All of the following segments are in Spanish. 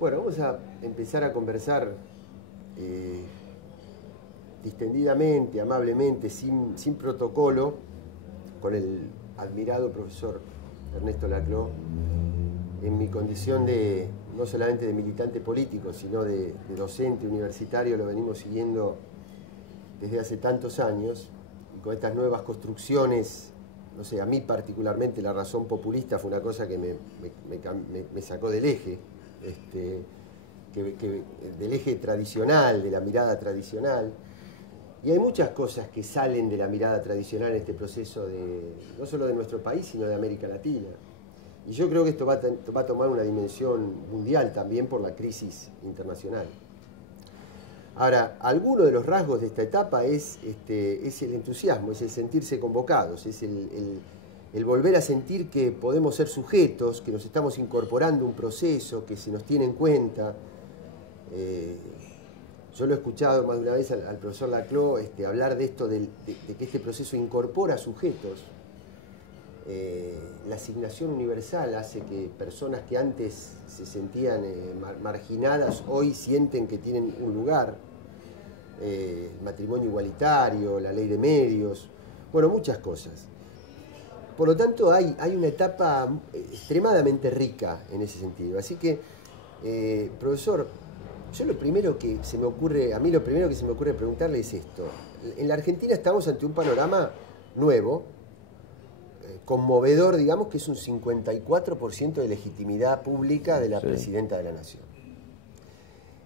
Bueno, vamos a empezar a conversar distendidamente, amablemente, sin protocolo, con el admirado profesor Ernesto Laclau, en mi condición de no solamente de militante político, sino de docente universitario. Lo venimos siguiendo desde hace tantos años, y con estas nuevas construcciones, no sé, a mí particularmente la razón populista fue una cosa que me sacó del eje, del eje tradicional, de la mirada tradicional. Y hay muchas cosas que salen de la mirada tradicional en este proceso, no solo de nuestro país, sino de América Latina. Y yo creo que esto va a tomar una dimensión mundial también por la crisis internacional. Ahora, alguno de los rasgos de esta etapa es el entusiasmo, es el sentirse convocados, es el volver a sentir que podemos ser sujetos, que nos estamos incorporando a un proceso, que se nos tiene en cuenta. Yo lo he escuchado más de una vez al profesor Laclau hablar de esto, de que este proceso incorpora sujetos. La asignación universal hace que personas que antes se sentían marginadas, hoy sienten que tienen un lugar. El matrimonio igualitario, la ley de medios, bueno, muchas cosas. Por lo tanto, hay una etapa extremadamente rica en ese sentido. Así que, profesor, yo lo primero que se me ocurre preguntarle es esto. En la Argentina estamos ante un panorama nuevo, conmovedor, digamos, que es un 54% de legitimidad pública de la presidenta de la Nación.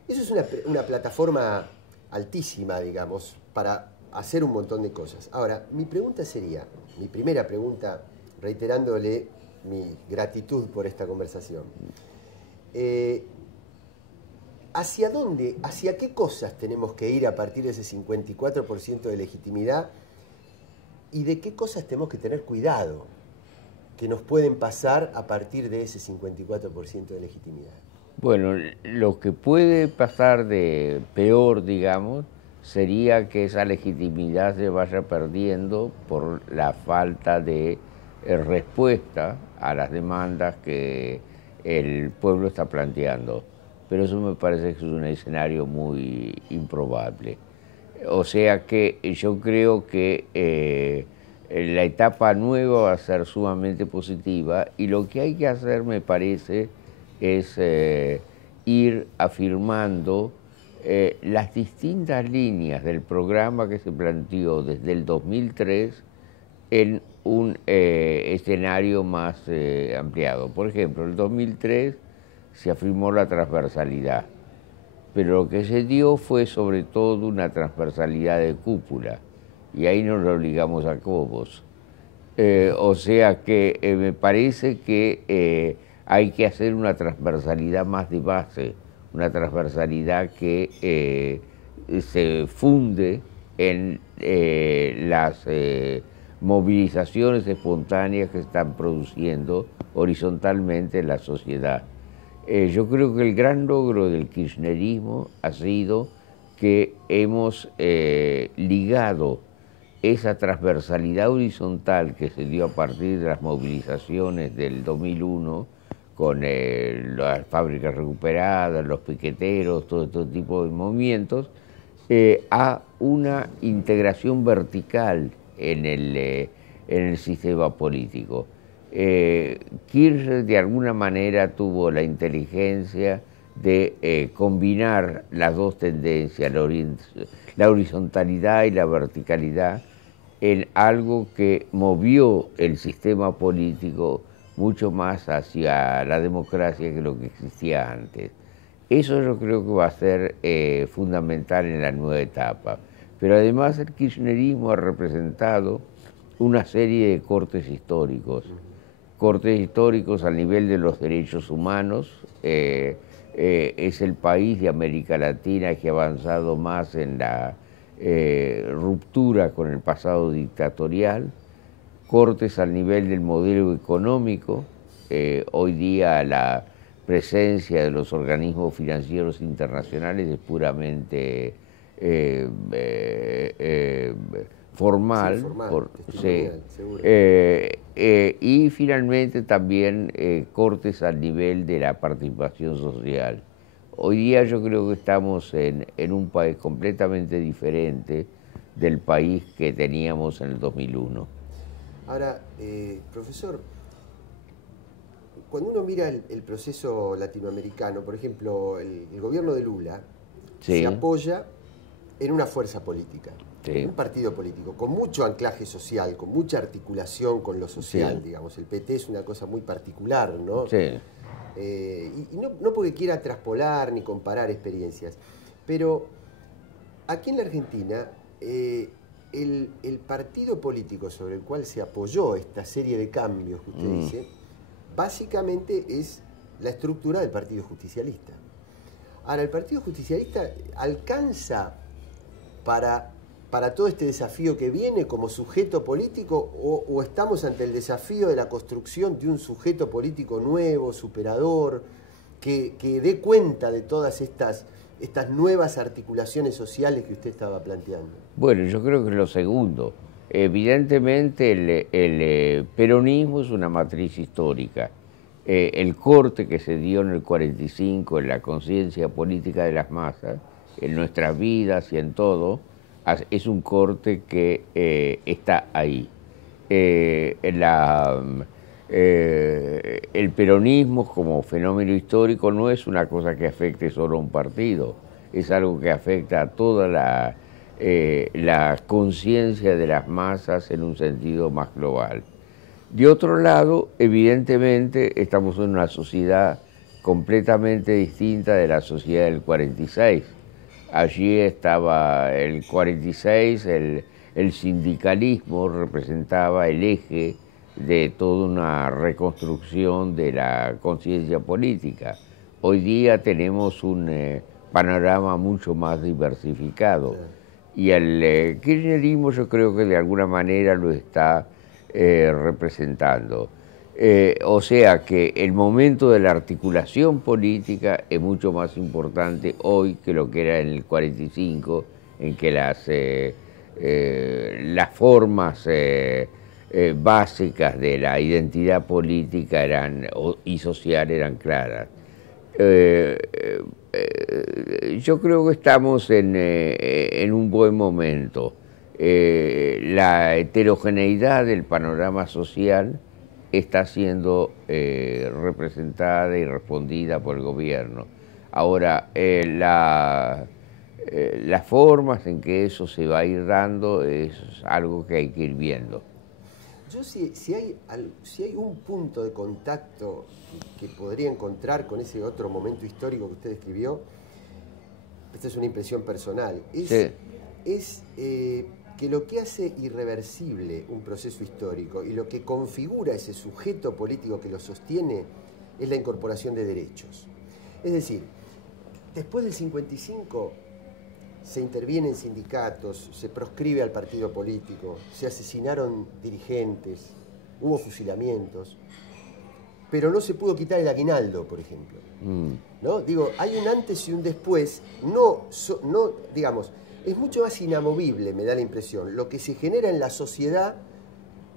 Eso es una plataforma altísima, digamos, para hacer un montón de cosas. Ahora, mi primera pregunta, reiterándole mi gratitud por esta conversación. ¿Hacia qué cosas tenemos que ir a partir de ese 54% de legitimidad? ¿Y de qué cosas tenemos que tener cuidado que nos pueden pasar a partir de ese 54% de legitimidad? Bueno, lo que puede pasar de peor, digamos, sería que esa legitimidad se vaya perdiendo por la falta de respuesta a las demandas que el pueblo está planteando. Pero eso me parece que es un escenario muy improbable. O sea que yo creo que la etapa nueva va a ser sumamente positiva, y lo que hay que hacer, me parece, es ir afirmando las distintas líneas del programa que se planteó desde el 2003 en un escenario más ampliado. Por ejemplo, en el 2003 se afirmó la transversalidad, pero lo que se dio fue sobre todo una transversalidad de cúpula, y ahí nos lo obligamos a Cobos. O sea que me parece que hay que hacer una transversalidad más de base, una transversalidad que se funde en las movilizaciones espontáneas que se están produciendo horizontalmente en la sociedad. Yo creo que el gran logro del kirchnerismo ha sido que hemos ligado esa transversalidad horizontal que se dio a partir de las movilizaciones del 2001, con las fábricas recuperadas, los piqueteros, todo este tipo de movimientos, a una integración vertical en el sistema político. Kirchner de alguna manera tuvo la inteligencia de combinar las dos tendencias, la horizontalidad y la verticalidad, en algo que movió el sistema político mucho más hacia la democracia que lo que existía antes. Eso yo creo que va a ser fundamental en la nueva etapa. Pero además el kirchnerismo ha representado una serie de cortes históricos al nivel de los derechos humanos. Es el país de América Latina que ha avanzado más en la ruptura con el pasado dictatorial, cortes al nivel del modelo económico. Hoy día la presencia de los organismos financieros internacionales es puramente formal. Sí, y finalmente también cortes al nivel de la participación social. Hoy día yo creo que estamos en un país completamente diferente del país que teníamos en el 2001. Ahora, profesor, cuando uno mira el proceso latinoamericano, por ejemplo, el gobierno de Lula Sí. se apoya en una fuerza política, Sí. un partido político, con mucho anclaje social, con mucha articulación con lo social, Sí. digamos. El PT es una cosa muy particular, ¿no? Sí. Y no porque quiera traspolar ni comparar experiencias, pero aquí en la Argentina, el partido político sobre el cual se apoyó esta serie de cambios que usted dice, básicamente es la estructura del Partido Justicialista. Ahora, el Partido Justicialista alcanza para todo este desafío que viene como sujeto político, o estamos ante el desafío de la construcción de un sujeto político nuevo, superador, que dé cuenta de todas estas nuevas articulaciones sociales que usted estaba planteando. Bueno, yo creo que es lo segundo. Evidentemente el peronismo es una matriz histórica. El corte que se dio en el 45 en la conciencia política de las masas, en nuestras vidas y en todo, es un corte que está ahí. El peronismo como fenómeno histórico no es una cosa que afecte solo a un partido, es algo que afecta a toda la conciencia de las masas en un sentido más global. De otro lado, evidentemente, estamos en una sociedad completamente distinta de la sociedad del 46. Allí estaba el 46, el sindicalismo representaba el eje de toda una reconstrucción de la conciencia política. Hoy día tenemos un panorama mucho más diversificado. Y el kirchnerismo yo creo que de alguna manera lo está representando. O sea que el momento de la articulación política es mucho más importante hoy que lo que era en el 45, en que las formas básicas de la identidad política y social eran claras. Yo creo que estamos en un buen momento. La heterogeneidad del panorama social está siendo representada y respondida por el gobierno. Ahora, las formas en que eso se va a ir dando es algo que hay que ir viendo. Yo si hay un punto de contacto que podría encontrar con ese otro momento histórico que usted describió, esta es una impresión personal, es que lo que hace irreversible un proceso histórico y lo que configura ese sujeto político que lo sostiene es la incorporación de derechos. Es decir, después del 55 se interviene en sindicatos, se proscribe al partido político, se asesinaron dirigentes, hubo fusilamientos, pero no se pudo quitar el aguinaldo, por ejemplo. ¿No? Digo, hay un antes y un después, digamos, es mucho más inamovible, me da la impresión, lo que se genera en la sociedad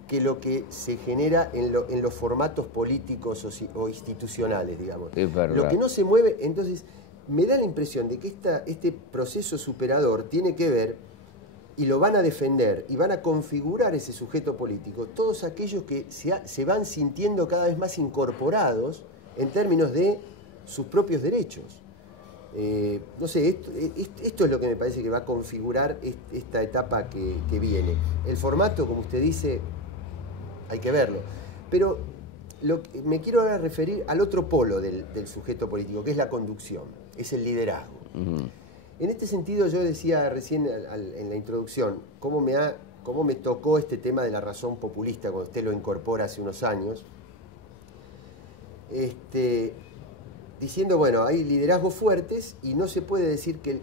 que lo que se genera en los formatos políticos o institucionales, digamos. Es verdad. Lo que no se mueve, entonces, me da la impresión de que este proceso superador tiene que ver, y lo van a defender, y van a configurar ese sujeto político, todos aquellos que se van sintiendo cada vez más incorporados en términos de sus propios derechos. No sé, esto es lo que me parece que va a configurar esta etapa que viene. El formato, como usted dice, hay que verlo. Pero me quiero ahora referir al otro polo del sujeto político, que es la conducción, es el liderazgo. En este sentido, yo decía recién en la introducción, cómo me tocó este tema de la razón populista cuando usted lo incorpora hace unos años, diciendo, bueno, hay liderazgos fuertes y no se puede decir que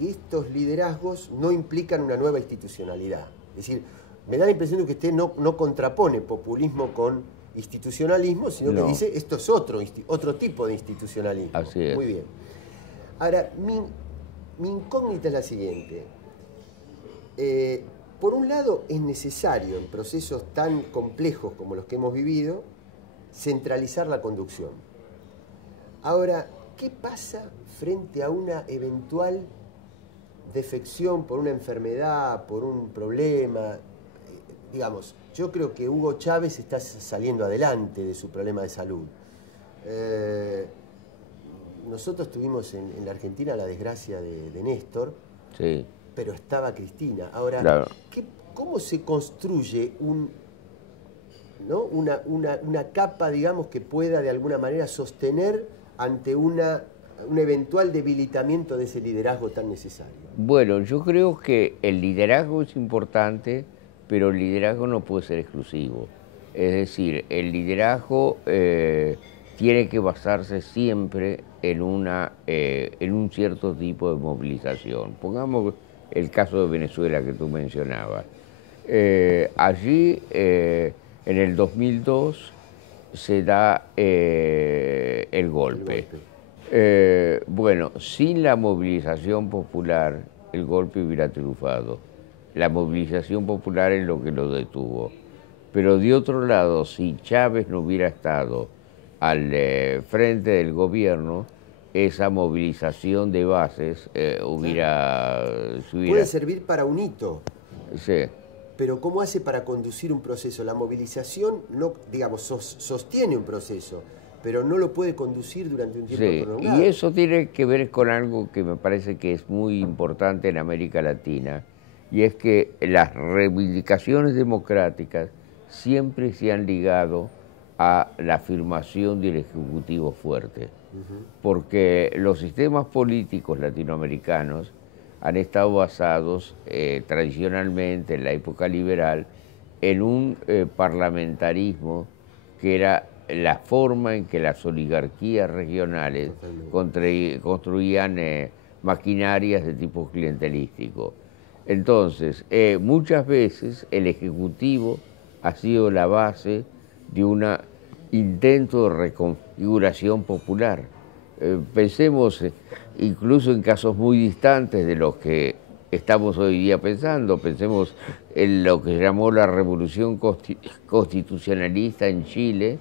estos liderazgos no implican una nueva institucionalidad. Es decir, me da la impresión de que usted no contrapone populismo con institucionalismo, sino que dice, esto es otro tipo de institucionalismo. Así es. Muy bien. Ahora, mi incógnita es la siguiente. Por un lado, es necesario en procesos tan complejos como los que hemos vivido, centralizar la conducción. Ahora, ¿qué pasa frente a una eventual defección por una enfermedad, por un problema? Digamos, yo creo que Hugo Chávez está saliendo adelante de su problema de salud. Nosotros tuvimos en la Argentina la desgracia de Néstor, Sí. pero estaba Cristina. Ahora, Claro. ¿cómo se construye ¿no? una capa, digamos, que pueda de alguna manera sostener ante un eventual debilitamiento de ese liderazgo tan necesario? Bueno, yo creo que el liderazgo es importante, pero el liderazgo no puede ser exclusivo. Es decir, el liderazgo tiene que basarse siempre en un cierto tipo de movilización. Pongamos el caso de Venezuela que tú mencionabas. Allí, en el 2002, se da el golpe. Bueno, sin la movilización popular, el golpe hubiera triunfado. La movilización popular es lo que lo detuvo. Pero de otro lado, si Chávez no hubiera estado al frente del gobierno, esa movilización de bases Puede servir para un hito. Sí. Pero ¿cómo hace para conducir un proceso? La movilización, no, digamos, sostiene un proceso, pero no lo puede conducir durante un tiempo prolongado. Y eso tiene que ver con algo que me parece que es muy importante en América Latina, y es que las reivindicaciones democráticas siempre se han ligado a la afirmación del Ejecutivo fuerte, porque los sistemas políticos latinoamericanos han estado basados tradicionalmente en la época liberal en un parlamentarismo que era la forma en que las oligarquías regionales construían maquinarias de tipo clientelístico. Entonces, muchas veces el Ejecutivo ha sido la base de un intento de reconfiguración popular. Pensemos incluso en casos muy distantes de los que estamos hoy día pensando. Pensemos en lo que se llamó la revolución constitucionalista en Chile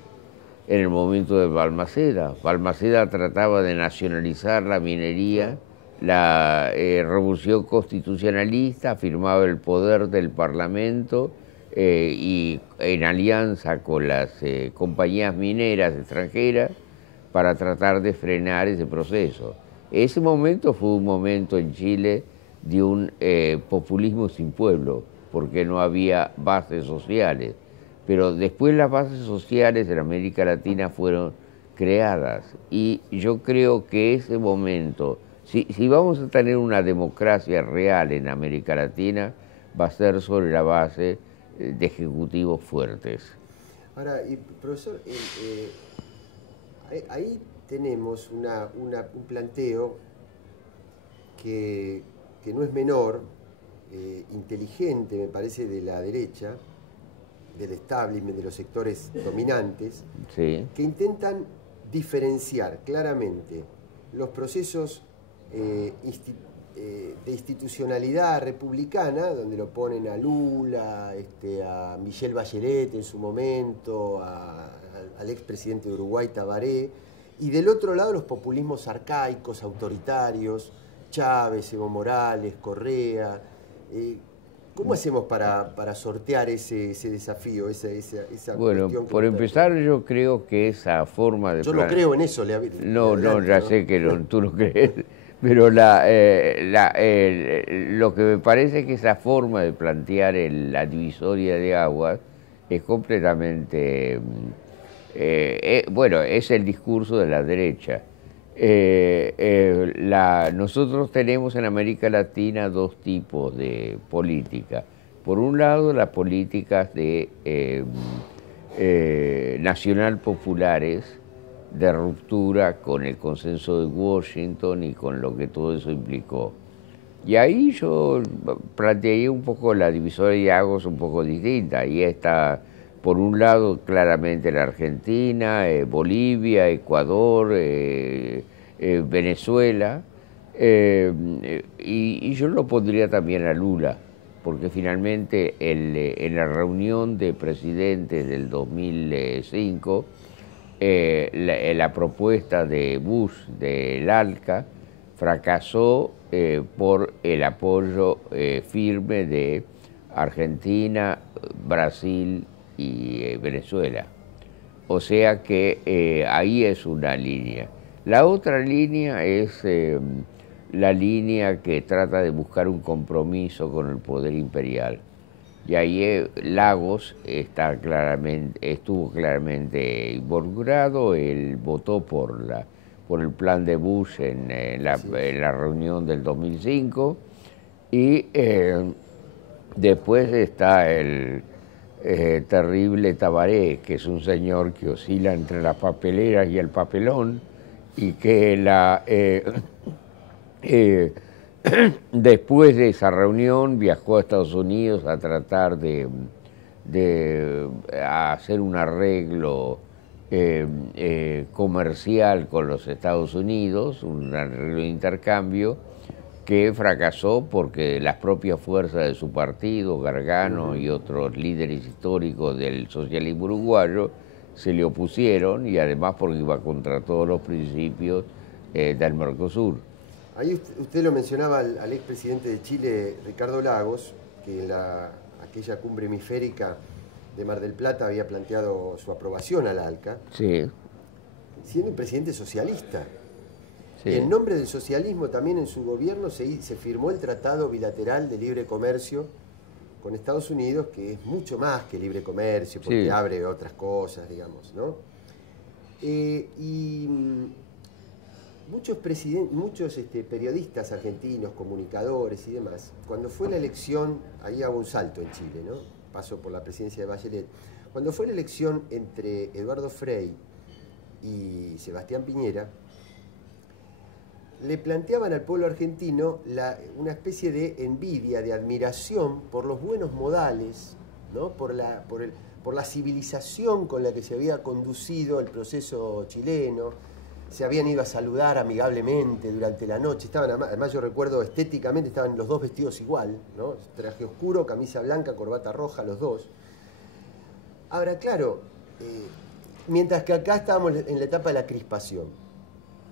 en el momento de Balmaceda. Balmaceda trataba de nacionalizar la minería, la revolución constitucionalista afirmaba el poder del Parlamento y en alianza con las compañías mineras extranjeras para tratar de frenar ese proceso. Ese momento fue un momento en Chile de un populismo sin pueblo, porque no había bases sociales. Pero después las bases sociales en América Latina fueron creadas y yo creo que ese momento, si vamos a tener una democracia real en América Latina, va a ser sobre la base de ejecutivos fuertes. Ahora, profesor, ahí tenemos un planteo que no es menor, inteligente, me parece, de la derecha, del establishment, de los sectores dominantes, Sí. que intentan diferenciar claramente los procesos de institucionalidad republicana, donde lo ponen a Lula, a Michelle Bachelet en su momento, al expresidente de Uruguay, Tabaré, y del otro lado los populismos arcaicos, autoritarios, Chávez, Evo Morales, Correa. ¿Cómo hacemos para sortear ese desafío, esa bueno, cuestión? Por empezar, yo creo que esa forma de... Yo no creo en eso. No, ya sé que tú no crees, pero lo que me parece es que esa forma de plantear la divisoria de aguas es completamente... bueno, es el discurso de la derecha. Nosotros tenemos en América Latina dos tipos de política. Por un lado, las políticas nacional populares de ruptura con el consenso de Washington y con lo que todo eso implicó. Y ahí yo plantearía un poco la divisoria de aguas un poco distinta. Ahí está, por un lado, claramente la Argentina, Bolivia, Ecuador, Venezuela, y yo lo pondría también a Lula, porque finalmente en la reunión de presidentes del 2005, la propuesta de Bush del ALCA fracasó por el apoyo firme de Argentina, Brasil y Venezuela. O sea que ahí es una línea. La otra línea es la línea que trata de buscar un compromiso con el poder imperial. Y ahí Lagos estuvo claramente involucrado. Él votó por el plan de Bush en la reunión del 2005. Y después está el terrible Tabaré, que es un señor que oscila entre las papeleras y el papelón, y que después de esa reunión viajó a Estados Unidos a tratar de hacer un arreglo comercial con los Estados Unidos, un arreglo de intercambio, que fracasó porque las propias fuerzas de su partido, Gargano y otros líderes históricos del socialismo uruguayo, se le opusieron, y además porque iba contra todos los principios del Mercosur. Ahí usted lo mencionaba al expresidente de Chile, Ricardo Lagos, que en aquella cumbre hemisférica de Mar del Plata había planteado su aprobación al ALCA, sí, siendo un presidente socialista. sí. En nombre del socialismo también en su gobierno se firmó el Tratado Bilateral de Libre Comercio con Estados Unidos, que es mucho más que libre comercio, porque Sí. abre otras cosas, digamos, ¿no? Y muchos periodistas argentinos, comunicadores y demás, cuando fue la elección, ahí hago un salto en Chile, ¿no? Paso por la presidencia de Bachelet. Cuando fue la elección entre Eduardo Frei y Sebastián Piñera, le planteaban al pueblo argentino una especie de envidia, de admiración por los buenos modales, ¿no? por la civilización con la que se había conducido el proceso chileno. Se habían ido a saludar amigablemente durante la noche. Además yo recuerdo estéticamente estaban los dos vestidos igual, ¿no? Traje oscuro, camisa blanca, corbata roja, los dos. Ahora, claro, mientras que acá estábamos en la etapa de la crispación,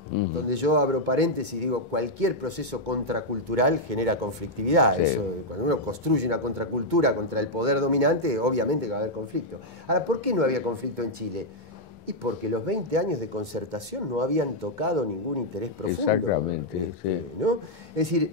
donde yo abro paréntesis y digo, cualquier proceso contracultural genera conflictividad. Sí. Eso, cuando uno construye una contracultura contra el poder dominante, obviamente que va a haber conflicto. Ahora, ¿por qué no había conflicto en Chile? Y porque los 20 años de concertación no habían tocado ningún interés profundo. Exactamente, sí. ¿No? Es decir,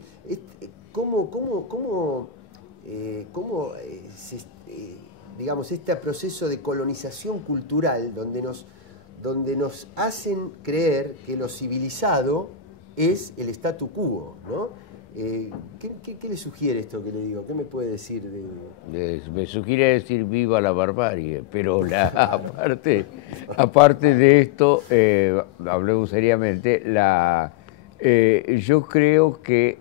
digamos, este proceso de colonización cultural donde nos hacen creer que lo civilizado es el statu quo, ¿no? ¿Qué le sugiere esto que le digo? ¿Qué me puede decir Me sugiere decir viva la barbarie, pero aparte de esto, hablemos seriamente, yo creo que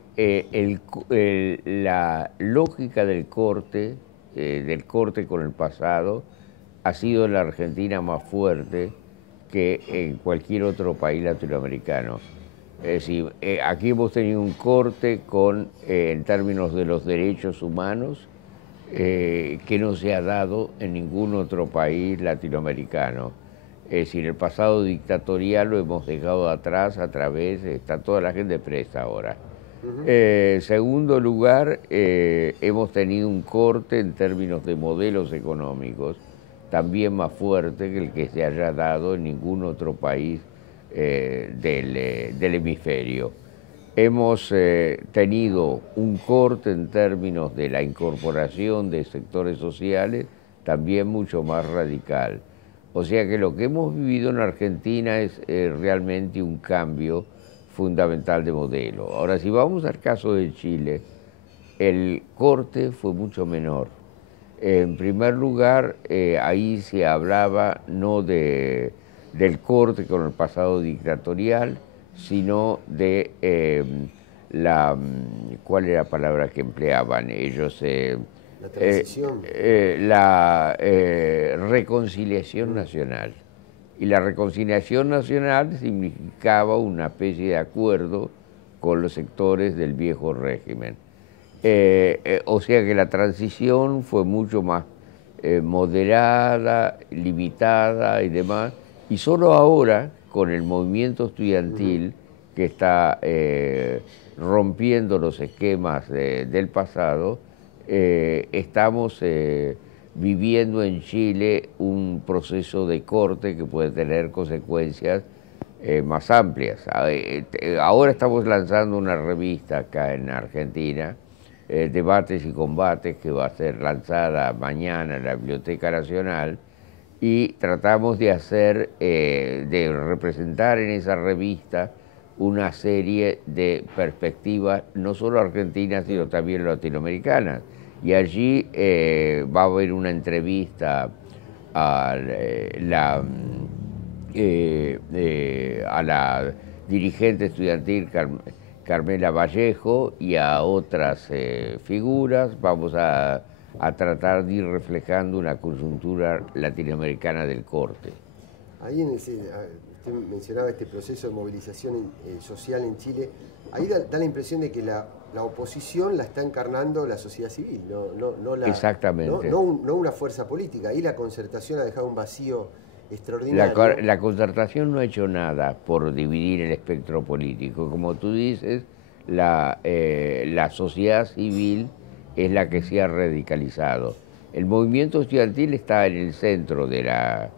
la lógica del corte con el pasado, ha sido en la Argentina más fuerte que en cualquier otro país latinoamericano. Es decir, aquí hemos tenido un corte en términos de los derechos humanos que no se ha dado en ningún otro país latinoamericano. Es decir, el pasado dictatorial lo hemos dejado atrás está toda la gente presa ahora. Segundo lugar, hemos tenido un corte en términos de modelos económicos también más fuerte que el que se haya dado en ningún otro país del hemisferio. Hemos tenido un corte en términos de la incorporación de sectores sociales también mucho más radical. O sea que lo que hemos vivido en Argentina es realmente un cambio fundamental de modelo. Ahora, si vamos al caso de Chile, el corte fue mucho menor. En primer lugar, ahí se hablaba no del corte con el pasado dictatorial, sino de ¿cuál era la palabra que empleaban ellos? la transición. La reconciliación nacional. Y la reconciliación nacional significaba una especie de acuerdo con los sectores del viejo régimen. O sea que la transición fue mucho más moderada, limitada y demás, Y solo ahora, con el movimiento estudiantil que está rompiendo los esquemas del pasado, estamos viviendo en Chile un proceso de corte que puede tener consecuencias más amplias. Ahora estamos lanzando una revista acá en Argentina, Debates y Combates, que va a ser lanzada mañana en la Biblioteca Nacional, y tratamos de hacer, de representar en esa revista una serie de perspectivas, no solo argentinas, sino también latinoamericanas. Y allí va a haber una entrevista a la dirigente estudiantil Carmela Vallejo y a otras figuras. Vamos a tratar de ir reflejando una coyuntura latinoamericana del corte. Ahí usted mencionaba este proceso de movilización social en Chile. Ahí da la impresión de que la oposición la está encarnando la sociedad civil, no Exactamente. No una fuerza política. Ahí la concertación ha dejado un vacío extraordinario. La concertación no ha hecho nada por dividir el espectro político. Como tú dices, la sociedad civil es la que se ha radicalizado. El movimiento estudiantil está en el centro de la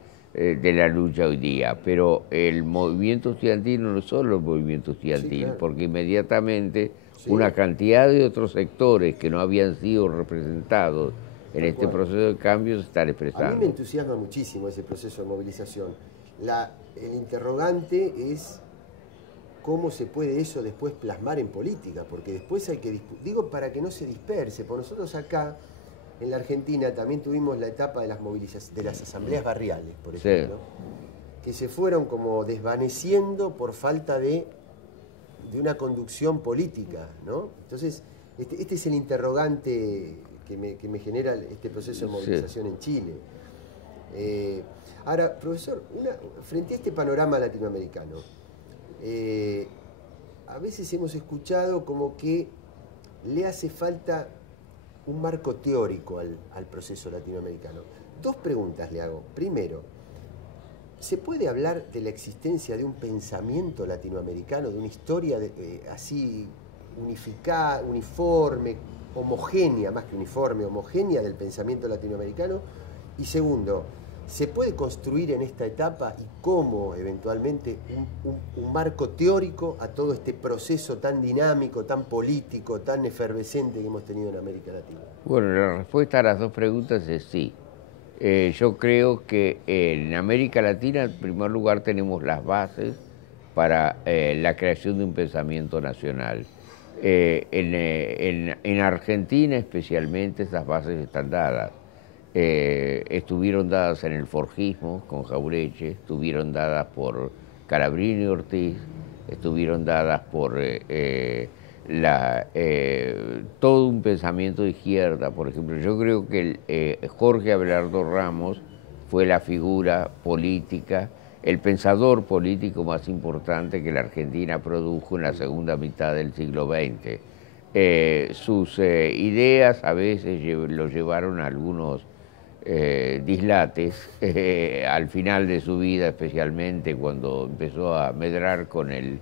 lucha hoy día, pero el movimiento estudiantil no es solo el movimiento estudiantil, sí, claro, porque inmediatamente una cantidad de otros sectores que no habían sido representados en este proceso de cambio se están expresando. A mí me entusiasma muchísimo ese proceso de movilización. El interrogante es cómo se puede eso después plasmar en política, porque después hay que digo para que no se disperse, porque nosotros acá en la Argentina también tuvimos la etapa de las de las asambleas barriales, por ejemplo, sí, que se fueron como desvaneciendo por falta de una conducción política, ¿no? Entonces, este es el interrogante que me genera este proceso de movilización, sí, en Chile. Ahora, profesor, frente a este panorama latinoamericano, a veces hemos escuchado como que le hace falta un marco teórico al proceso latinoamericano. Dos preguntas le hago. Primero, ¿se puede hablar de la existencia de un pensamiento latinoamericano, de una historia así unificada, uniforme, homogénea, más que uniforme, homogénea del pensamiento latinoamericano? Y segundo, ¿se puede construir en esta etapa y cómo eventualmente un marco teórico a todo este proceso tan dinámico, tan político, tan efervescente que hemos tenido en América Latina? Bueno, la respuesta a las dos preguntas es sí. Yo creo que en América Latina, en primer lugar, tenemos las bases para la creación de un pensamiento nacional. En Argentina especialmente esas bases están dadas. Estuvieron dadas en el forjismo con Jauretche, estuvieron dadas por Calabrini y Ortiz, estuvieron dadas por todo un pensamiento de izquierda. Por ejemplo, yo creo que Jorge Abelardo Ramos fue la figura política, el pensador político más importante que la Argentina produjo en la segunda mitad del siglo XX. Sus ideas a veces lo llevaron a algunos dislates al final de su vida, especialmente cuando empezó a medrar con el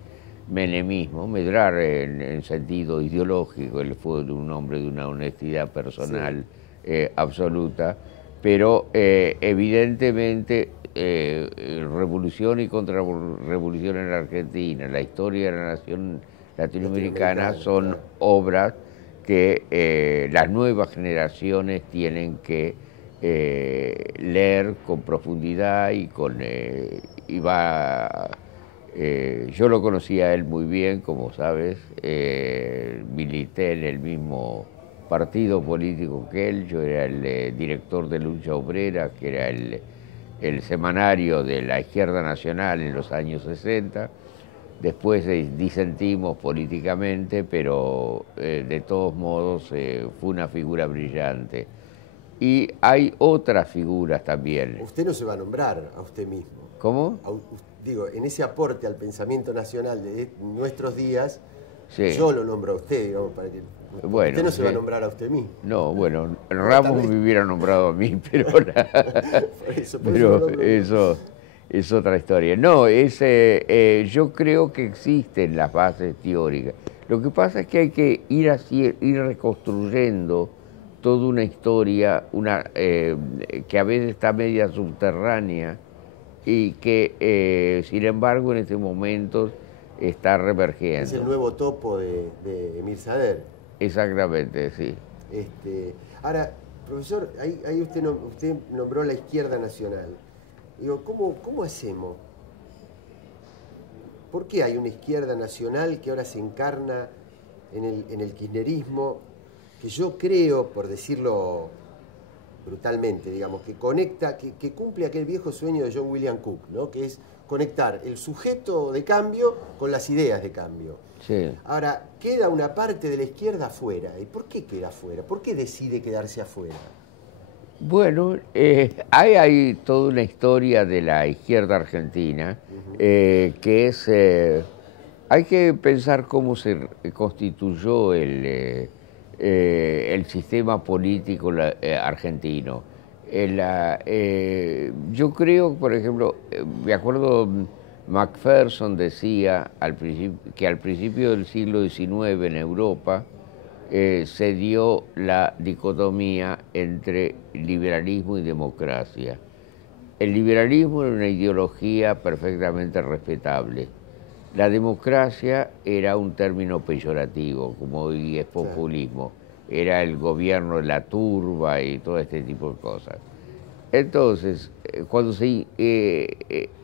menemismo, medrar en sentido ideológico. Él fue un hombre de una honestidad personal, sí, absoluta, pero evidentemente revolución y contrarrevolución en la Argentina, la historia de la nación latinoamericana son obras que las nuevas generaciones tienen que leer con profundidad y yo lo conocí a él muy bien, como sabes, milité en el mismo partido político que él. Yo era el director de Lucha Obrera, que era el semanario de la izquierda nacional en los años 60. Después disentimos políticamente, pero de todos modos fue una figura brillante. Y hay otras figuras también. Usted no se va a nombrar a usted mismo. ¿Cómo? Digo, en ese aporte al pensamiento nacional de nuestros días, sí, yo lo nombro a usted, digamos, para que bueno, usted no se va a nombrar a usted mismo. No, bueno, Ramos me hubiera nombrado a mí, pero es otra historia. No, yo creo que existen las bases teóricas. Lo que pasa es que hay que ir reconstruyendo toda una historia, que a veces está media subterránea y que, sin embargo, en este momento está revergiendo. Es el nuevo topo de Emir Sader. Exactamente, sí. Ahora, profesor, ahí usted nombró la izquierda nacional. Digo, ¿cómo hacemos? ¿Por qué hay una izquierda nacional que ahora se encarna en el kirchnerismo? Que yo creo, por decirlo brutalmente, digamos, que conecta, que cumple aquel viejo sueño de John William Cook, ¿no? Que es conectar el sujeto de cambio con las ideas de cambio. Sí. Ahora, queda una parte de la izquierda afuera. ¿Y por qué queda afuera? ¿Por qué decide quedarse afuera? Bueno, hay toda una historia de la izquierda argentina, que es... hay que pensar cómo se constituyó el sistema político argentino. Yo creo, por ejemplo, me acuerdo, Macpherson decía que al principio del siglo XIX en Europa se dio la dicotomía entre liberalismo y democracia. El liberalismo era una ideología perfectamente respetable. La democracia era un término peyorativo, como hoy es populismo. Era el gobierno de la turba y todo este tipo de cosas. Entonces, cuando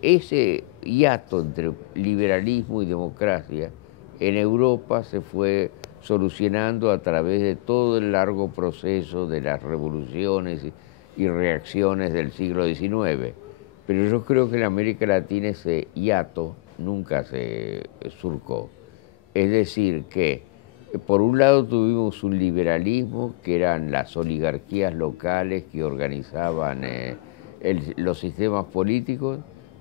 ese hiato entre liberalismo y democracia en Europa se fue solucionando a través de todo el largo proceso de las revoluciones y reacciones del siglo XIX. Pero yo creo que en América Latina ese hiato nunca se surcó. Es decir, que por un lado tuvimos un liberalismo, que eran las oligarquías locales que organizaban los sistemas políticos.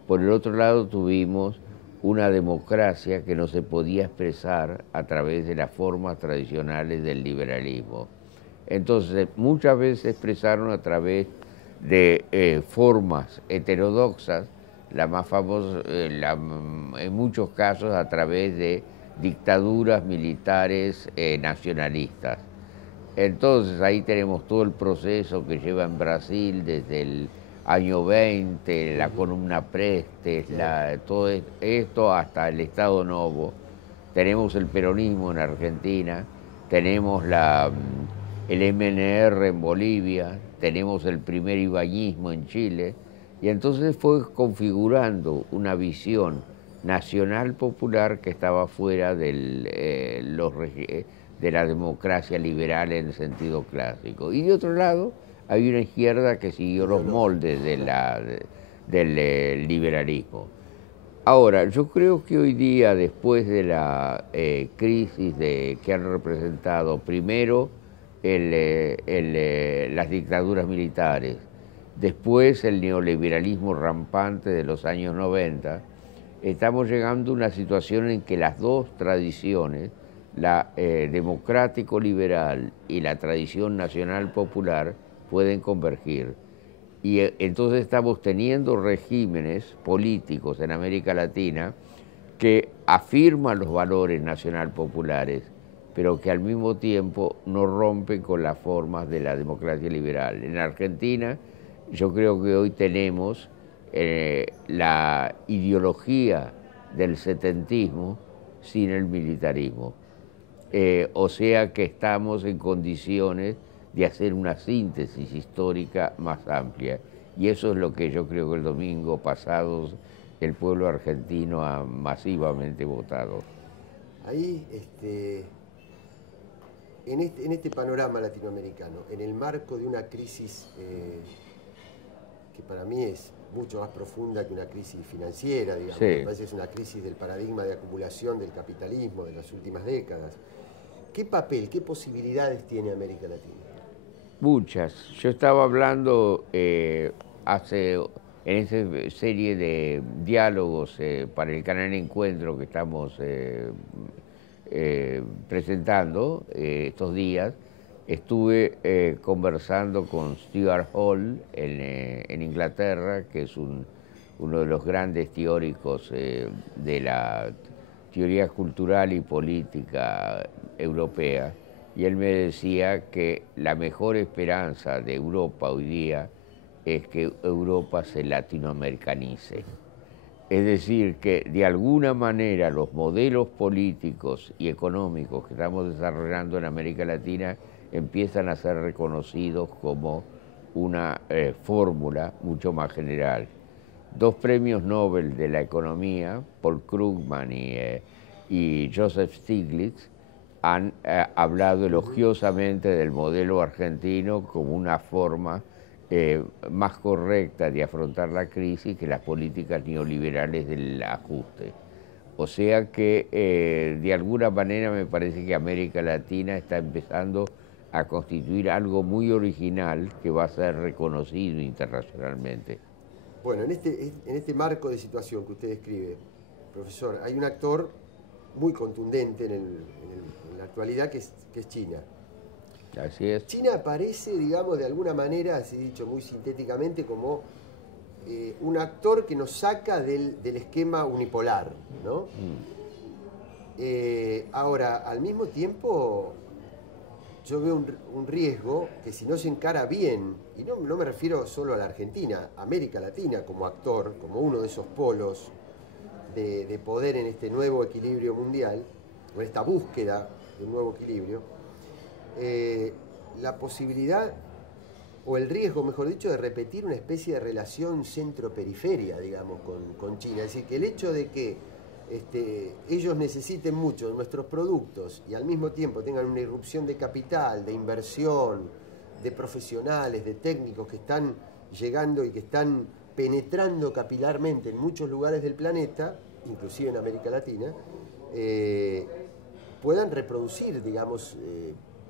Por el otro lado tuvimos una democracia que no se podía expresar a través de las formas tradicionales del liberalismo. Entonces, muchas veces se expresaron a través de formas heterodoxas, la más famosa, en muchos casos a través de dictaduras militares nacionalistas. Entonces ahí tenemos todo el proceso que lleva en Brasil desde el año 20, la Columna Prestes, todo esto hasta el Estado Novo. Tenemos el peronismo en Argentina, tenemos el MNR en Bolivia, tenemos el primer ibañismo en Chile, y entonces fue configurando una visión nacional popular que estaba fuera de la democracia liberal en el sentido clásico. Y de otro lado, hay una izquierda que siguió los moldes del liberalismo. Ahora, yo creo que hoy día, después de la crisis que han representado primero las dictaduras militares, después el neoliberalismo rampante de los años 90, estamos llegando a una situación en que las dos tradiciones, la democrático-liberal y la tradición nacional popular, pueden convergir. Y entonces estamos teniendo regímenes políticos en América Latina que afirman los valores nacional populares, pero que al mismo tiempo no rompen con las formas de la democracia liberal. En Argentina, yo creo que hoy tenemos la ideología del setentismo sin el militarismo. O sea que estamos en condiciones de hacer una síntesis histórica más amplia. Y eso es lo que yo creo que el domingo pasado el pueblo argentino ha masivamente votado. Ahí, en este panorama latinoamericano, en el marco de una crisis que para mí es mucho más profunda que una crisis financiera, digamos, Sí. me parece que es una crisis del paradigma de acumulación del capitalismo de las últimas décadas. ¿Qué papel, qué posibilidades tiene América Latina? Muchas. Yo estaba hablando en esa serie de diálogos para el canal Encuentro que estamos presentando estos días. Estuve conversando con Stuart Hall en Inglaterra, que es un uno de los grandes teóricos de la teoría cultural y política europea, y él me decía que la mejor esperanza de Europa hoy día es que Europa se latinoamericanice. Es decir, que de alguna manera los modelos políticos y económicos que estamos desarrollando en América Latina empiezan a ser reconocidos como una fórmula mucho más general. 2 premios Nobel de la economía, Paul Krugman y Joseph Stiglitz, han hablado elogiosamente del modelo argentino como una forma más correcta de afrontar la crisis que las políticas neoliberales del ajuste. O sea que de alguna manera me parece que América Latina está empezando a constituir algo muy original que va a ser reconocido internacionalmente. Bueno, en este marco de situación que usted describe, profesor, hay un actor muy contundente en la actualidad que es China. Así es. China aparece, digamos, de alguna manera, así dicho muy sintéticamente, como un actor que nos saca del esquema unipolar, ¿no? Ahora, al mismo tiempo, yo veo un riesgo que si no se encara bien, y no me refiero solo a la Argentina, América Latina como actor, como uno de esos polos de poder en este nuevo equilibrio mundial, o en esta búsqueda de un nuevo equilibrio, la posibilidad, o el riesgo, mejor dicho, de repetir una especie de relación centro-periferia, digamos, con China. Es decir, que el hecho de que ellos necesiten mucho de nuestros productos y al mismo tiempo tengan una irrupción de capital, de inversión, de profesionales, de técnicos que están llegando y que están penetrando capilarmente en muchos lugares del planeta, inclusive en América Latina, puedan reproducir, digamos,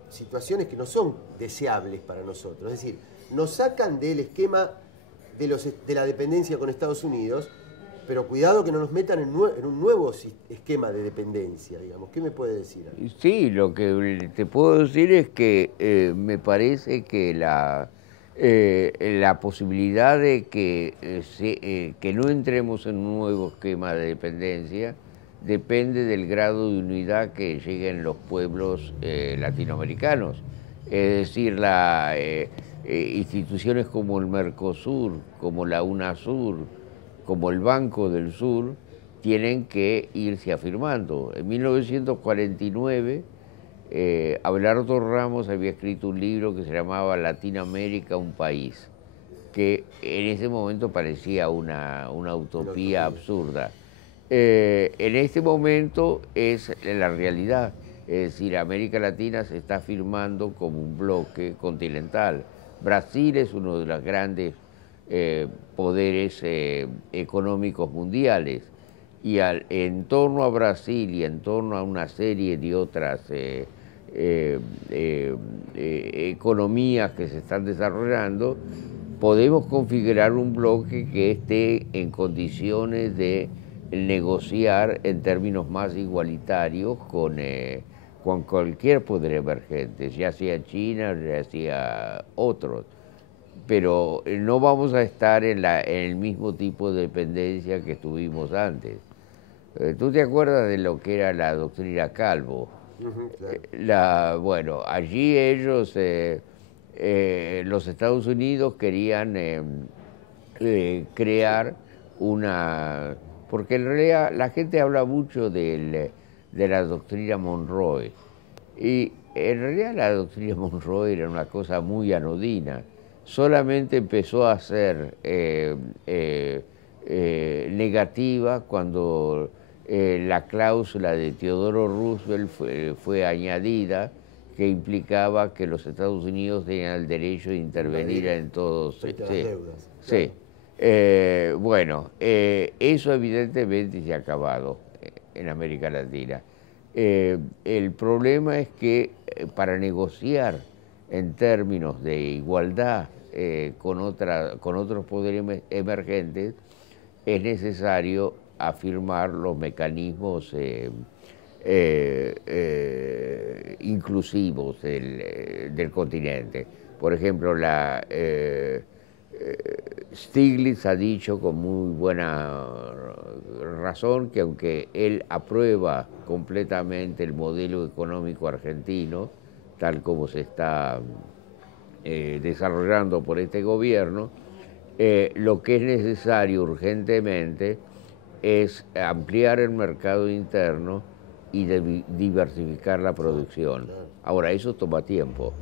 situaciones que no son deseables para nosotros. Es decir, nos sacan del esquema de la dependencia con Estados Unidos, pero cuidado que no nos metan en un nuevo esquema de dependencia, digamos. ¿Qué me puede decir? Sí, lo que te puedo decir es que me parece que la posibilidad de que no entremos en un nuevo esquema de dependencia depende del grado de unidad que lleguen los pueblos latinoamericanos. Es decir, instituciones como el Mercosur, como la UNASUR, como el Banco del Sur, tienen que irse afirmando. En 1949, Abelardo Ramos había escrito un libro que se llamaba Latinoamérica, un país, que en ese momento parecía una utopía absurda. En este momento es la realidad, es decir, América Latina se está afirmando como un bloque continental. Brasil es uno de los grandes poderes económicos mundiales, y en torno a Brasil y en torno a una serie de otras economías que se están desarrollando, podemos configurar un bloque que esté en condiciones de negociar en términos más igualitarios con cualquier poder emergente, ya sea China, ya sea otros. Pero no vamos a estar en el mismo tipo de dependencia que tuvimos antes. ¿Tú te acuerdas de lo que era la doctrina Calvo? Claro. Bueno, allí ellos, los Estados Unidos querían crear una... Porque en realidad la gente habla mucho de la doctrina Monroe, y en realidad la doctrina Monroe era una cosa muy anodina. Solamente empezó a ser negativa cuando la cláusula de Teodoro Roosevelt fue añadida, que implicaba que los Estados Unidos tenían el derecho de intervenir en todos. Frente a las deudas. Sí. Bueno, eso evidentemente se ha acabado en América Latina. El problema es que para negociar en términos de igualdad con otros poderes emergentes, es necesario afirmar los mecanismos inclusivos del continente. Por ejemplo, Stiglitz ha dicho con muy buena razón que aunque él aprueba completamente el modelo económico argentino, tal como se está desarrollando por este gobierno, lo que es necesario urgentemente es ampliar el mercado interno y diversificar la producción. Ahora, eso toma tiempo.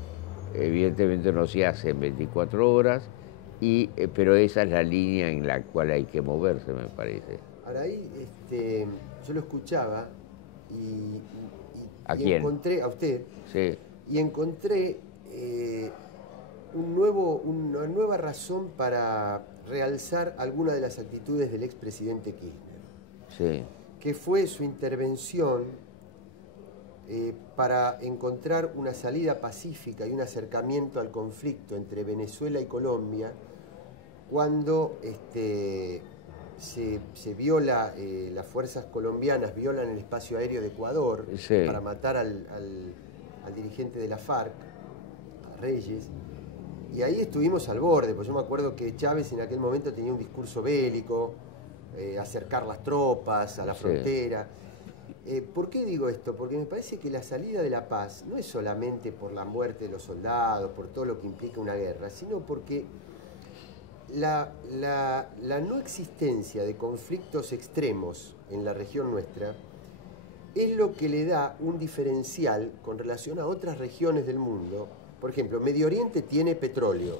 Evidentemente no se hace en 24 horas, pero esa es la línea en la cual hay que moverse, me parece. Ahora ahí yo lo escuchaba y, ¿A y quién? encontré, a usted, Sí, y encontré una nueva razón para realzar alguna de las actitudes del expresidente Kirchner, sí, que fue su intervención para encontrar una salida pacífica y un acercamiento al conflicto entre Venezuela y Colombia cuando se viola, las fuerzas colombianas violan el espacio aéreo de Ecuador sí. para matar al dirigente de la FARC, a Reyes, y ahí estuvimos al borde, pues yo me acuerdo que Chávez en aquel momento tenía un discurso bélico, acercar las tropas a la frontera. ¿Por qué digo esto? Porque me parece que la salida de la paz no es solamente por la muerte de los soldados, por todo lo que implica una guerra, sino porque la no existencia de conflictos extremos en la región nuestra es lo que le da un diferencial con relación a otras regiones del mundo. Por ejemplo, Medio Oriente tiene petróleo,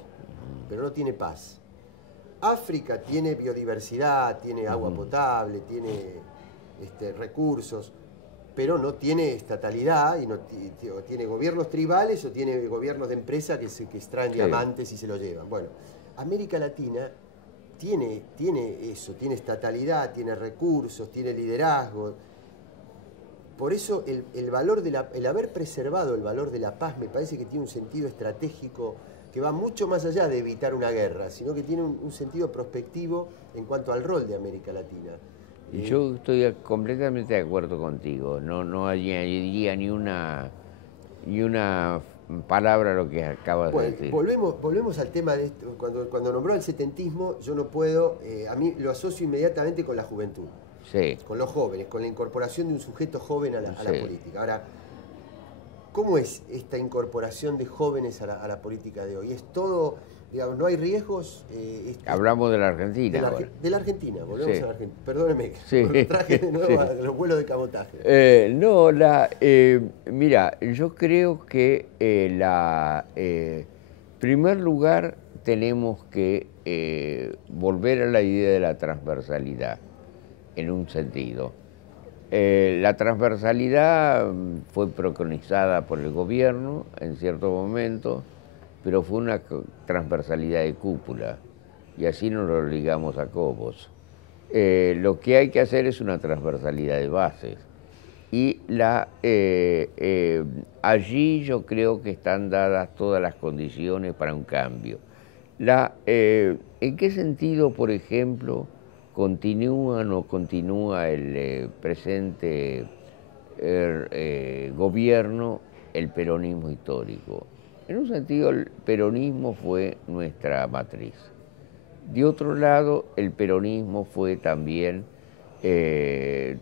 pero no tiene paz. África tiene biodiversidad, tiene agua potable, tiene recursos, pero no tiene estatalidad, y no tiene gobiernos tribales o tiene gobiernos de empresas que extraen diamantes y se lo llevan. Bueno, América Latina tiene eso, tiene estatalidad, tiene recursos, tiene liderazgo. Por eso el haber preservado el valor de la paz me parece que tiene un sentido estratégico que va mucho más allá de evitar una guerra, sino que tiene un sentido prospectivo en cuanto al rol de América Latina. Yo estoy completamente de acuerdo contigo, no añadiría ni una palabra a lo que acabas de decir. Volvemos al tema de esto. Cuando nombró el setentismo, yo no puedo, a mí lo asocio inmediatamente con la juventud. Sí. Con los jóvenes, con la incorporación de un sujeto joven a la política. Ahora, ¿cómo es esta incorporación de jóvenes a la política de hoy? ¿Es todo, digamos, no hay riesgos? Hablamos de la Argentina. De la Argentina, volvemos a la Argentina. Perdóneme, traje de nuevo a los vuelos de cabotaje. Mira, yo creo que en primer lugar tenemos que volver a la idea de la transversalidad. En un sentido. La transversalidad fue preconizada por el gobierno en cierto momento, pero fue una transversalidad de cúpula, y así nos lo ligamos a Cobos. Lo que hay que hacer es una transversalidad de bases, y allí yo creo que están dadas todas las condiciones para un cambio. ¿En qué sentido, por ejemplo, continúa o no continúa el presente gobierno el peronismo histórico? En un sentido, el peronismo fue nuestra matriz. De otro lado, el peronismo fue también,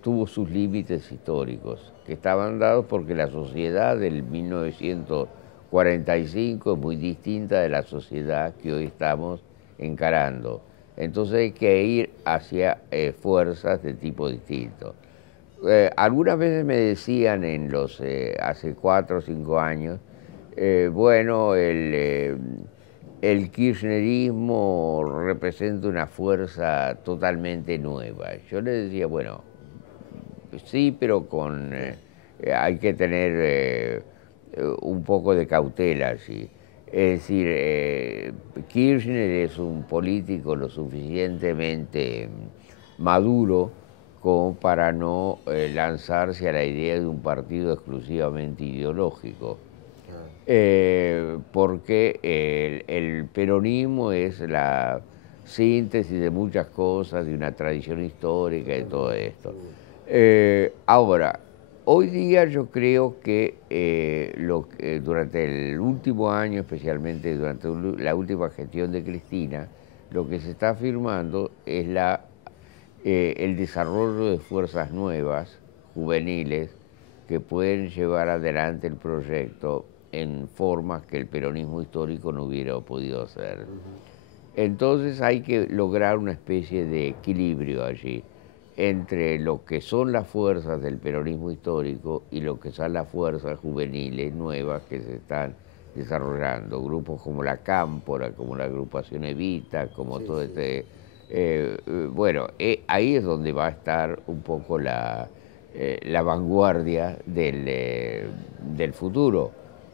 tuvo sus límites históricos, que estaban dados porque la sociedad del 1945 es muy distinta de la sociedad que hoy estamos encarando. Entonces hay que ir hacia fuerzas de tipo distinto. Algunas veces me decían hace 4 o 5 años, bueno, el kirchnerismo representa una fuerza totalmente nueva. Yo les decía, bueno, sí, pero hay que tener un poco de cautela allí. Es decir, Kirchner es un político lo suficientemente maduro como para no lanzarse a la idea de un partido exclusivamente ideológico. Porque el peronismo es la síntesis de muchas cosas, de una tradición histórica y todo esto. Ahora, hoy día yo creo que durante el último año, especialmente durante la última gestión de Cristina, lo que se está afirmando es el desarrollo de fuerzas nuevas, juveniles, que pueden llevar adelante el proyecto en formas que el peronismo histórico no hubiera podido hacer. Entonces hay que lograr una especie de equilibrio allí entre lo que son las fuerzas del peronismo histórico y lo que son las fuerzas juveniles nuevas que se están desarrollando. Grupos como la Cámpora, como la agrupación Evita, como todo este... bueno, ahí es donde va a estar un poco la vanguardia del futuro,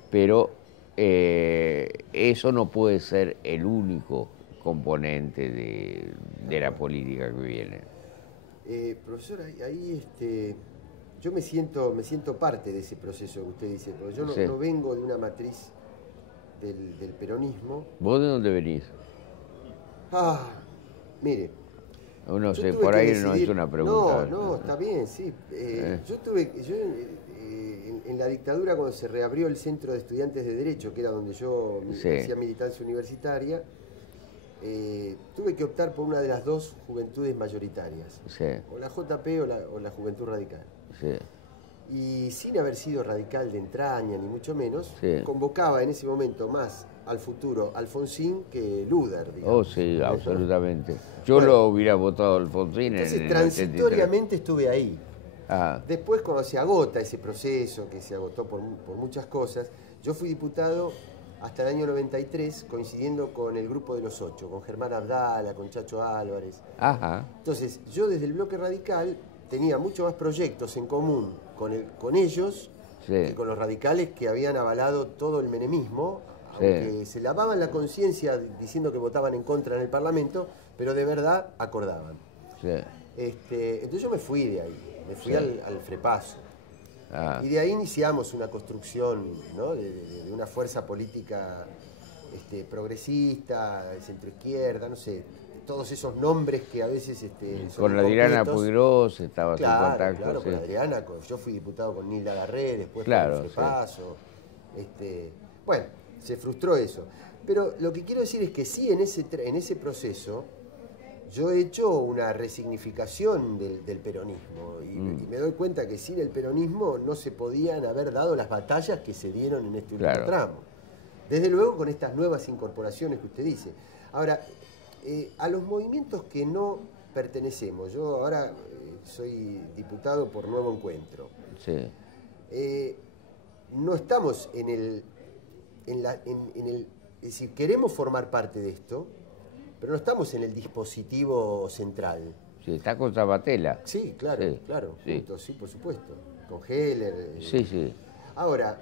pero eso no puede ser el único componente de la política que viene. Profesor, yo me siento parte de ese proceso que usted dice, porque yo no vengo de una matriz del peronismo. ¿Vos de dónde venís? Mire. No sé, por ahí no es una pregunta. No, está bien, sí. En la dictadura, cuando se reabrió el Centro de Estudiantes de Derecho, que era donde yo hacía militancia universitaria, tuve que optar por una de las dos juventudes mayoritarias, o la JP o la Juventud Radical. Y sin haber sido radical de entraña, ni mucho menos, convocaba en ese momento más al futuro Alfonsín que Luder, digamos. Oh, sí, absolutamente. Yo lo hubiera votado Alfonsín. Entonces, transitoriamente estuve ahí. Después, cuando se agota ese proceso, que se agotó por muchas cosas, yo fui diputado hasta el año 93, coincidiendo con el Grupo de los Ocho, con Germán Abdala, con Chacho Álvarez. Entonces, yo desde el bloque radical tenía muchos más proyectos en común con ellos que con los radicales que habían avalado todo el menemismo, aunque se lavaban la conciencia diciendo que votaban en contra en el Parlamento, pero de verdad acordaban. Entonces yo me fui de ahí, me fui al Frepaso. Y de ahí iniciamos una construcción, ¿no? de una fuerza política progresista, de centroizquierda, no sé, todos esos nombres que a veces con la Adriana Puigros estaba en contacto. Claro, con Adriana, yo fui diputado con Nilda Garré, después con el Frepaso. Bueno, se frustró eso. Pero lo que quiero decir es que sí, en ese proceso, yo he hecho una resignificación del peronismo y me doy cuenta que sin el peronismo no se podían haber dado las batallas que se dieron en este último tramo. Desde luego con estas nuevas incorporaciones que usted dice. Ahora, a los movimientos que no pertenecemos, yo ahora soy diputado por Nuevo Encuentro. No estamos es decir, queremos formar parte de esto, pero no estamos en el dispositivo central. Está con Sabatella. Sí, claro, juntos, sí, por supuesto. Con Heller. Ahora,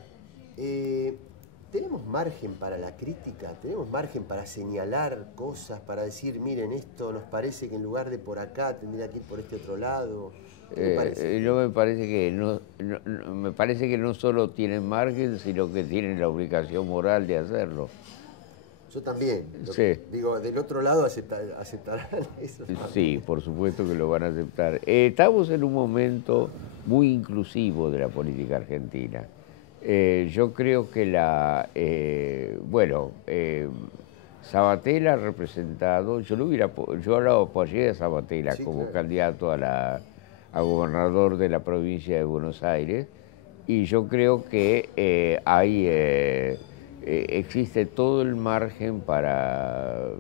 ¿tenemos margen para la crítica? ¿Tenemos margen para señalar cosas, para decir, miren, esto nos parece que en lugar de por acá tendría que ir por este otro lado? ¿Qué le parece? Me parece que no solo tienen margen, sino que tienen la obligación moral de hacerlo. Yo también. Digo, del otro lado aceptarán eso. Sí, por supuesto que lo van a aceptar. Estamos en un momento muy inclusivo de la política argentina. Yo creo que Sabatella ha representado, yo lo apoyé a Sabatella como candidato a gobernador de la provincia de Buenos Aires, y yo creo que existe todo el margen para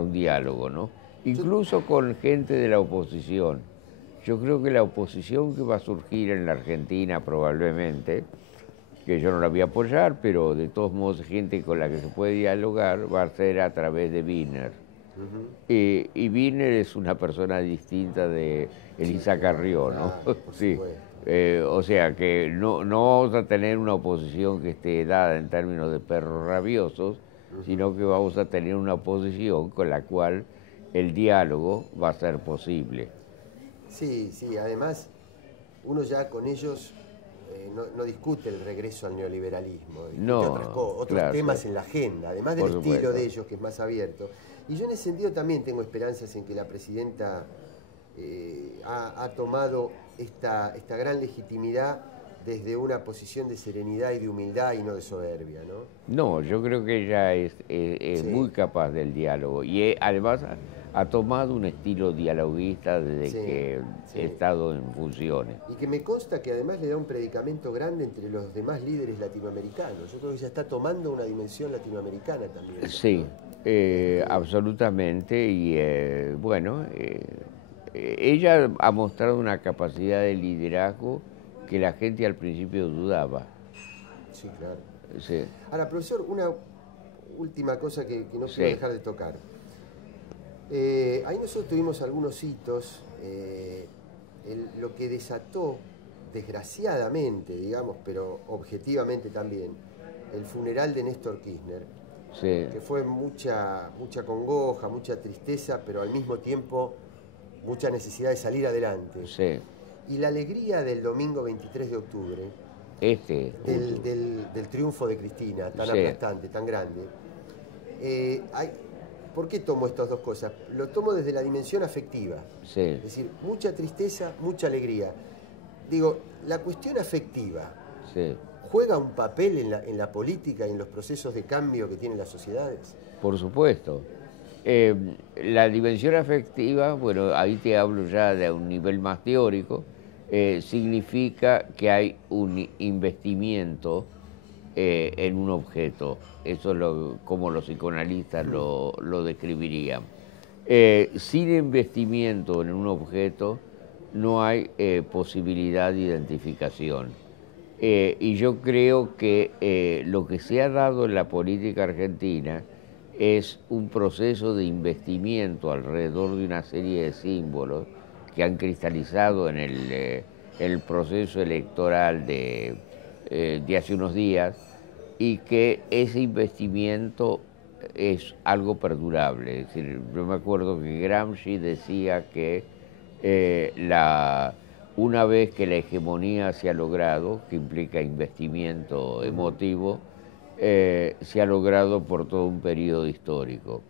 un diálogo, ¿no? Incluso con gente de la oposición. Yo creo que la oposición que va a surgir en la Argentina probablemente, que yo no la voy a apoyar, pero de todos modos gente con la que se puede dialogar, va a ser a través de Wiener. Y Wiener es una persona distinta de Elisa Carrió, ¿no? O sea que no vamos a tener una oposición que esté dada en términos de perros rabiosos, sino que vamos a tener una oposición con la cual el diálogo va a ser posible. Sí, además uno ya con ellos no discute el regreso al neoliberalismo, discute otros temas en la agenda, además del estilo de ellos que es más abierto. Y yo en ese sentido también tengo esperanzas en que la presidenta ha tomado esta gran legitimidad desde una posición de serenidad y de humildad y no de soberbia, ¿no? No, yo creo que ella es Sí, muy capaz del diálogo y además ha tomado un estilo dialoguista desde sí, que he sí. estado en funciones. Y que me consta que además le da un predicamento grande entre los demás líderes latinoamericanos. Yo creo que ella está tomando una dimensión latinoamericana también, Sí, ¿no? Este, absolutamente y bueno, ella ha mostrado una capacidad de liderazgo que la gente al principio dudaba. sí, claro. Sí, Ahora, profesor, una última cosa que no quiero sí, dejar de tocar. Ahí nosotros tuvimos algunos hitos, lo que desató, desgraciadamente, digamos, pero objetivamente también, el funeral de Néstor Kirchner, sí, que fue mucha congoja, mucha tristeza, pero al mismo tiempo mucha necesidad de salir adelante. sí. Y la alegría del domingo 23 de octubre, Este, del, justo. del triunfo de Cristina, tan Sí, aplastante, tan grande, ¿por qué tomo estas dos cosas? Lo tomo desde la dimensión afectiva, sí, es decir, mucha tristeza, mucha alegría. Digo, la cuestión afectiva sí. juega un papel en la política y en los procesos de cambio que tienen las sociedades. Por supuesto. Eh, la dimensión afectiva, bueno, ahí te hablo ya de un nivel más teórico, significa que hay un investimiento en un objeto. Eso es como los psicoanalistas lo describirían. Sin investimiento en un objeto no hay posibilidad de identificación. Y yo creo que lo que se ha dado en la política argentina es un proceso de investimiento alrededor de una serie de símbolos que han cristalizado en el proceso electoral de hace unos días y que ese investimiento es algo perdurable. Es decir, yo me acuerdo que Gramsci decía que una vez que la hegemonía se ha logrado, que implica investimiento emotivo, se ha logrado por todo un periodo histórico.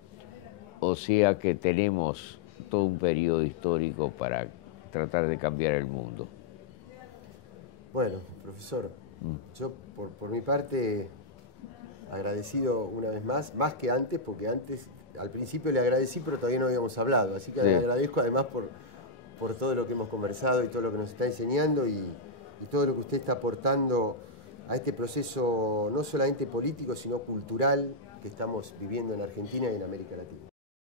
O sea que tenemos todo un periodo histórico para tratar de cambiar el mundo. Bueno, profesor, yo por mi parte agradecido una vez más que antes, porque antes, al principio le agradecí, pero todavía no habíamos hablado, así que le Sí. agradezco además por todo lo que hemos conversado y todo lo que nos está enseñando y todo lo que usted está aportando a este proceso no solamente político, sino cultural que estamos viviendo en Argentina y en América Latina.